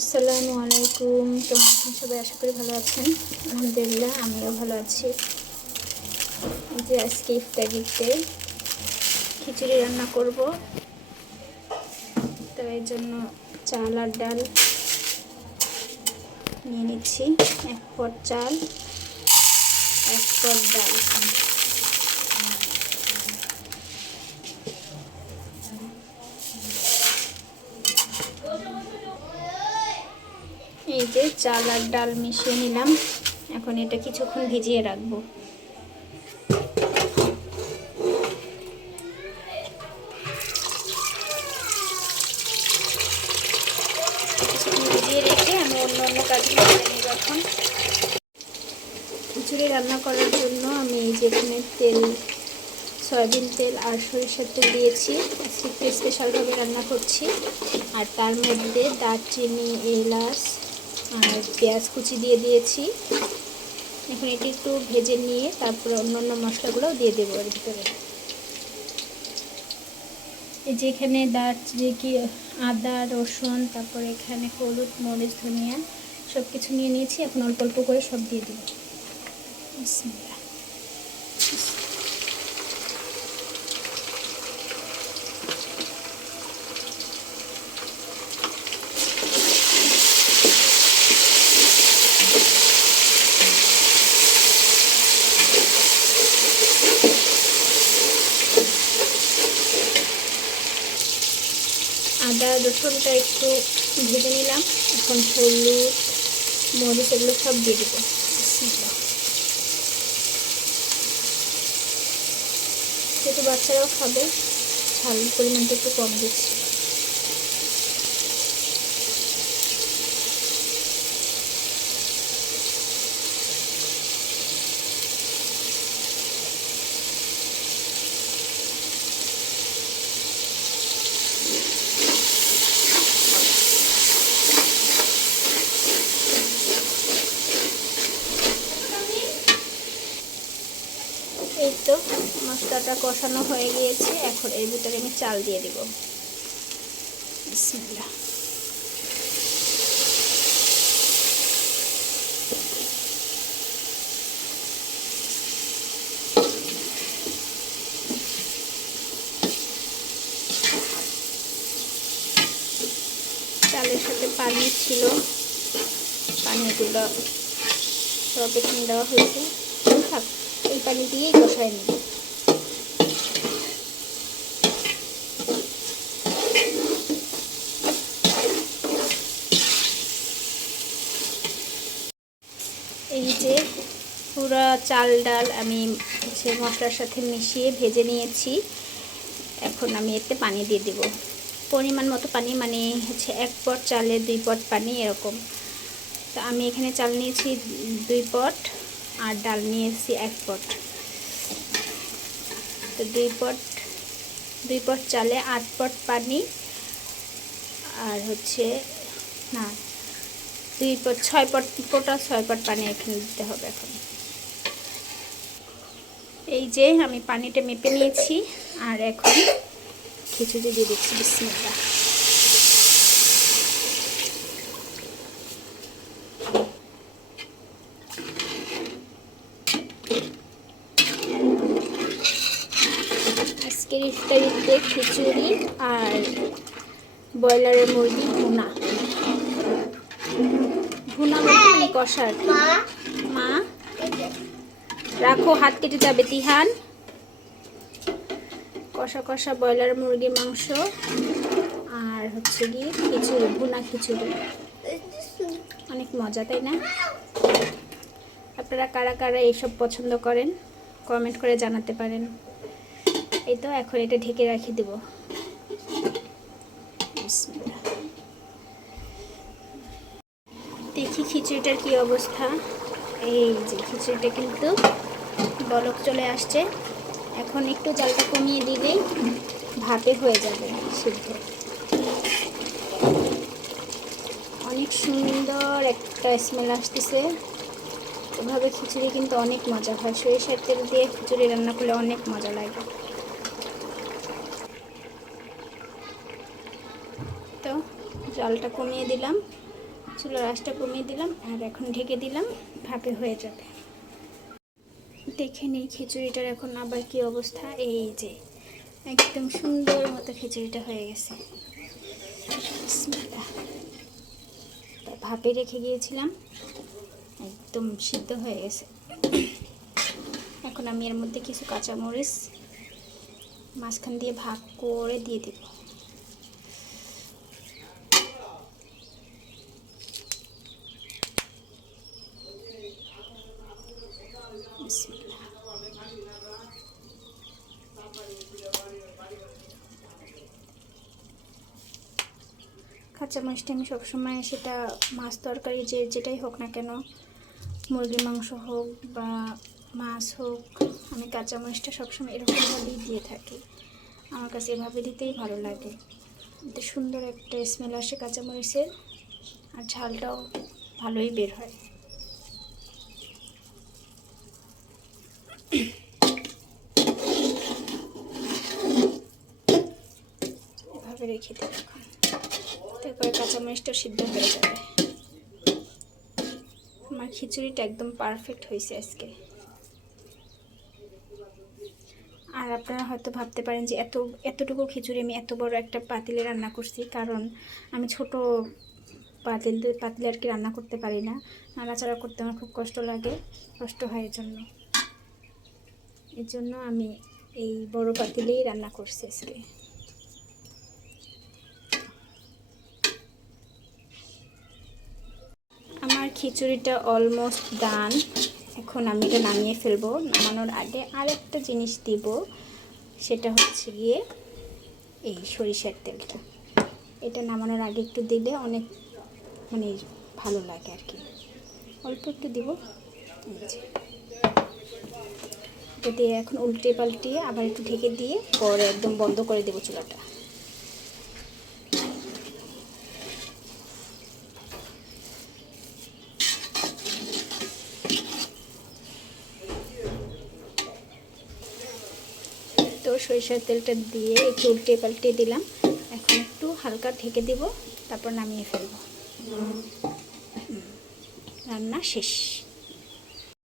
আসসালামু আলাইকুম। কেমন আছেন সবাই? আশা করি ভালো আছেন। আলহামদুলিল্লাহ আমিও ভালো আছি। এই যে আজকে ইফতারিতে খিচুড়ি রান্না করব, তো এই জন্য চাল আর ডাল নিয়ে নিচ্ছি। 1 পট চাল, 1 পট ডাল। এই যে চাল আর ডাল মিশিয়ে নিলাম। এখন এটা কিছুক্ষণ ভিজিয়ে রাখবো। ভিজিয়ে রেখে আমি অন্য কাজগুলো করে নেব। এখন খিচুড়ি রান্না করার জন্য আমি এই যে এখানে তেল, সয়াবিন তেল আর সরিষার তেল দিয়েছি। আজকে একটু স্পেশালভাবে রান্না করছি। আর তার মধ্যে দারচিনি, এলাচ আর পেঁয়াজ কুচি দিয়ে দিয়েছি। এখন এটি একটু ভেজে নিয়ে তারপরে অন্য মশলাগুলোও দিয়ে দেবো এর ভিতরে। এই যে এখানে দারচিনি, আদা, রসুন, তারপরে এখানে হলুদ, মরিচ, ধনিয়া সব কিছু নিয়ে নিয়েছি। এখন অল্প অল্প করে সব দিয়ে দেবো। বিসমিল্লাহ। আদা রসুনটা একটু ভেজে নিলাম। এখন হলুদ, মরিচ এগুলো সব দিয়ে দেবো। যেহেতু বাচ্চারাও খাবে, ঝালের পরিমাণটা একটু কম দিচ্ছি। এই তো মশলাটা কষানো হয়ে গিয়েছে। এখন এর ভিতরে আমি চাল দিয়ে দেব। বিসমিল্লাহ। চালের সাথে পানি ছিল, পানিগুলো সব এখানে দেওয়া হয়েছে। থাক, এই পানি দিয়েই কষায় নিব। এই যে পুরা চাল ডাল আমি মশলার সাথে মিশিয়ে ভেজে নিয়েছি। এখন আমি এতে পানি দিয়ে দেব, পরিমাণ মতো পানি, মানে 1 পট চালে 2 পট পানি এরকম। তো আমি এখানে চাল নিয়েছি 2 পট আর ডাল নিয়েছি 1 পট। তো 2 পট চালে 8 পট পানি, আর না 2 পট 6 পট, টোটাল 6 পট পানি এখানে দিতে হবে। এখন এই যে আমি পানিটা মেপে নিয়েছি, আর এখন খিচুড়ি দিয়ে দিচ্ছি। বিসমিল্লাহ। আজকের ইফতারিতে খিচুড়ি আর ব্রয়লারের মুরগি ভুনা মানে কষা আর কি। মা রাখো, হাত কেটে যাবে তিহান। কষা ব্রয়লার মুরগির মাংস আর কি খিচুড়ি, ভুনা খিচুড়ি। অনেক মজা, তাই না? আপনারা কারা কারা এইসব পছন্দ করেন কমেন্ট করে জানাতে পারেন। এই তো এখন এটা ঢেকে রেখে দেব। দেখি খিচুড়িটার কি অবস্থা। এই যে খিচুড়িটা কিন্তু বলক চলে আসছে। এখন একটু জালটা কমিয়ে দিলেই ভাপে হয়ে যাবে সিদ্ধ। অনেক সুন্দর একটা স্মেল আসতেছে। এভাবে খিচুড়ি কিন্তু অনেক মজা হয়। সরিষার তেল দিয়ে খিচুড়ি রান্না করলে অনেক মজা লাগে। তো জালটা কমিয়ে দিলাম। চুলার আঁচটা কমিয়ে দিলাম আর এখন ঢেকে দিলাম, ভাপে হয়ে যাবে। দেখে নিই খিচুড়িটার এখন আবার কি অবস্থা। এই যে একদম সুন্দর মতো খিচুড়িটা হয়ে গেছে। বিসমিল্লাহ। ভাপে রেখে গিয়েছিলাম, একদম সিদ্ধ হয়ে গেছে। এখন আমি এর মধ্যে কিছু কাঁচামরিচ মাঝখান দিয়ে ভাগ করে দিয়ে দেব। বিসমিল্লাহ। কাঁচামরিচটা আমি সবসময়, সেটা মাছ তরকারি যেটাই হোক না কেন, মুরগির মাংস হোক বা মাছ হোক, আমি কাঁচামরিচটা সবসময় এরকমভাবেই দিয়ে থাকি। আমার কাছে এভাবে দিতেই ভালো লাগে। এতে সুন্দর একটা স্মেল আসে কাঁচামরিচের, আর ঝালটাও ভালোই বের হয়। এভাবে রেখে দিই এখন, তারপরে কাঁচামরিচটাও সিদ্ধ হয়ে যাবে। আমার খিচুড়িটা একদম পারফেক্ট হয়েছে আজকে। আর আপনারা হয়তো ভাবতে পারেন যে এতটুকু খিচুড়ি আমি এত বড় একটা পাতিলে রান্না করছি, কারণ আমি ছোট পাতিলে আর কি রান্না করতে পারি না, নাড়াচাড়া করতে আমার খুব কষ্ট লাগে, কষ্ট হয়। এর জন্য আমি এই বড় পাতিলেই রান্না করছি আজকে। আমার খিচুড়িটা অলমোস্ট ডান। এখন আমি এটা নামিয়ে ফেলবো। নামানোর আগে আরেকটা জিনিস দিব, সেটা হচ্ছে গিয়ে এই সরিষার তেলটা। এটা নামানোর আগে একটু দিলে অনেক মানে ভালো লাগে আর কি। অল্প একটু দিব। এটা দিয়ে এখন উল্টে পাল্টিয়ে আবার একটু ঢেকে দিয়ে পরে একদম বন্ধ করে দেবো চুলাটা। তো সরিষার তেলটা দিয়ে একটু উল্টে পাল্টে দিলাম। এখন একটু হালকা ঢেকে দেব, তারপর নামিয়ে ফেলবো। রান্না শেষ।